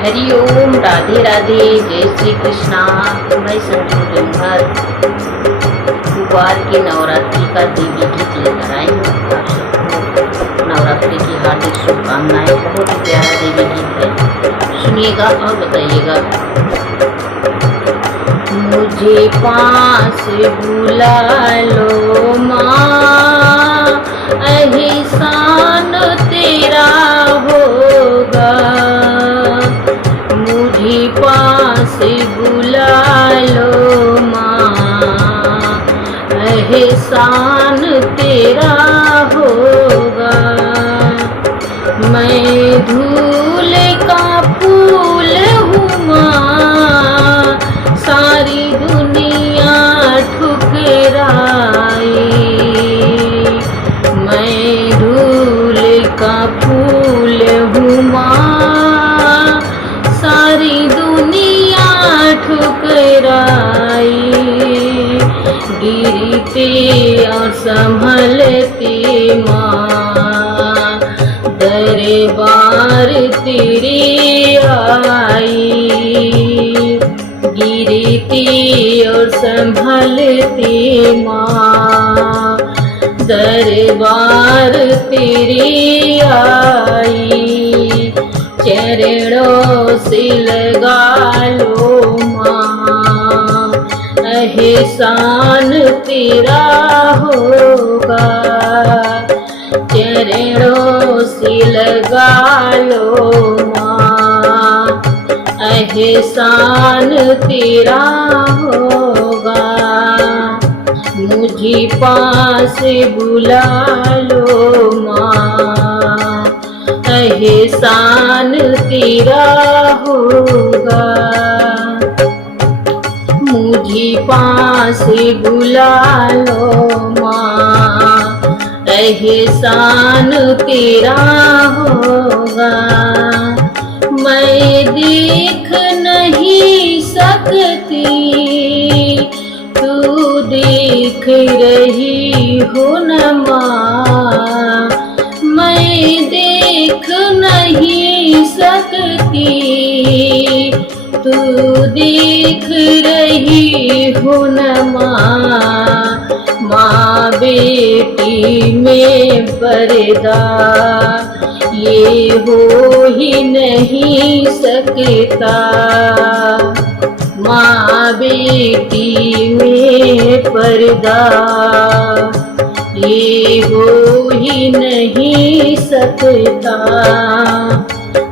हरि ओम, राधे राधे, जय श्री कृष्णा। मैं संजू जंघर गुरुवार की नवरात्रि का देवी गीत लेकर आई हूँ। आप सबको नवरात्रि की हार्दिक शुभकामनाएं। बहुत ही प्यारा देवी गीत है, सुनिएगा और बताइएगा। मुझे पास बुला लो माँ, एहसान तेरा होगा। मुझे पास बुला लो माँ, एहसान तेरा होगा। मैं धूल का फूल हूँ माँ, सारी दुनिया ठुकराई। मैं धूल का फूल हूँ माँ, सारी दुनिया ठुकराई। गिरते और संभलते माँ, दरबार तेरे आई। गिरती और संभलती माँ, दरबार तेरी आई। चरणों से लगा लो माँ, एहसान तेरा होगा। चरणों से लगा लो माँ, एहसान तेरा होगा। मुझे पास बुला लो माँ, एहसान तेरा होगा। मुझे पास बुला लो माँ, एहसान तेरा होगा। मैं देख नहीं सकती, तू देख रही हो न माँ। मैं देख नहीं सकती, तू देख रही हो न माँ। माँ बेटी में पर्दा ये हो ही नहीं सकता। माँ बेटी में पर्दा ये हो ही नहीं सकता।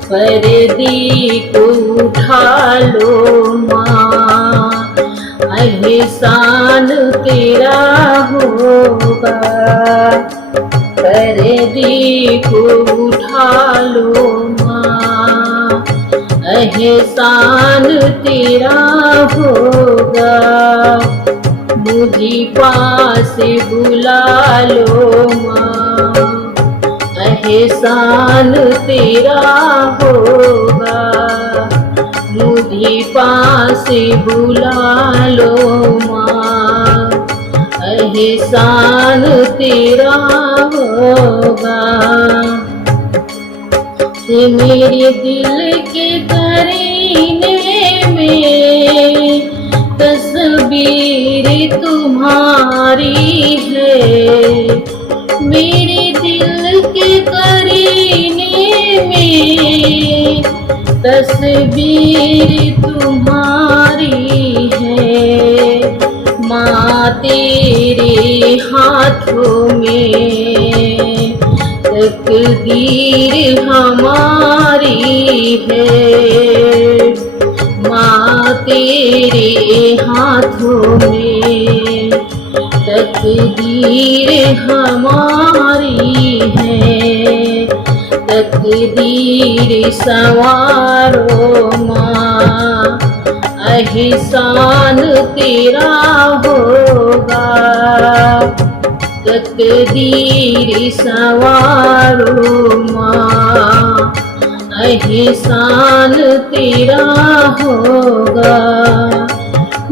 पर्दे को उठा लो माँ, एहसान तेरा होगा। पर्दे को उठा लो माँ, एहसान तेरा होगा। मुझे पास बुला लो माँ, एहसान तेरा होगा। मुझे पास बुला लो माँ, एहसान तेरा होगा। मेरे दिल के करीने में तस्वीर तुम्हारी है। मेरे दिल के करीने में तस्वीर तुम्हारी है। माँ तेरे हाथों में तकदीर हमारी है। माँ तेरे हाथों में तकदीर हमारी है। तकदीर संवारो माँ, एहसान तेरा होगा। तकदीर संवारो माँ, एहसान तेरा होगा।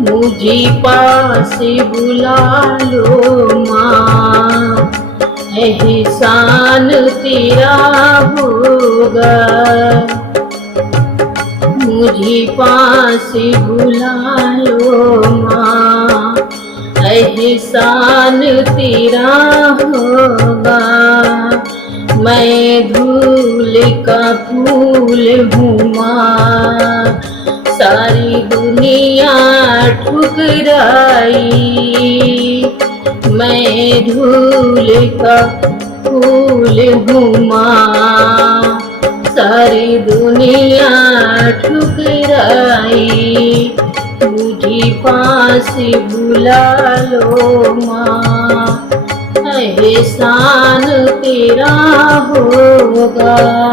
मुझे पास बुला लो माँ, एहसान तेरा होगा। मुझे पास बुला लो माँ, एहसान तेरा होगा। मैं धूल का फूल हूँ माँ, सारी दुनिया ठुकराई। मैं धूल का फूल हूँ माँ, सारी दुनिया ठुकराई। मुझे पास बुला लो माँ, एहसान तेरा होगा।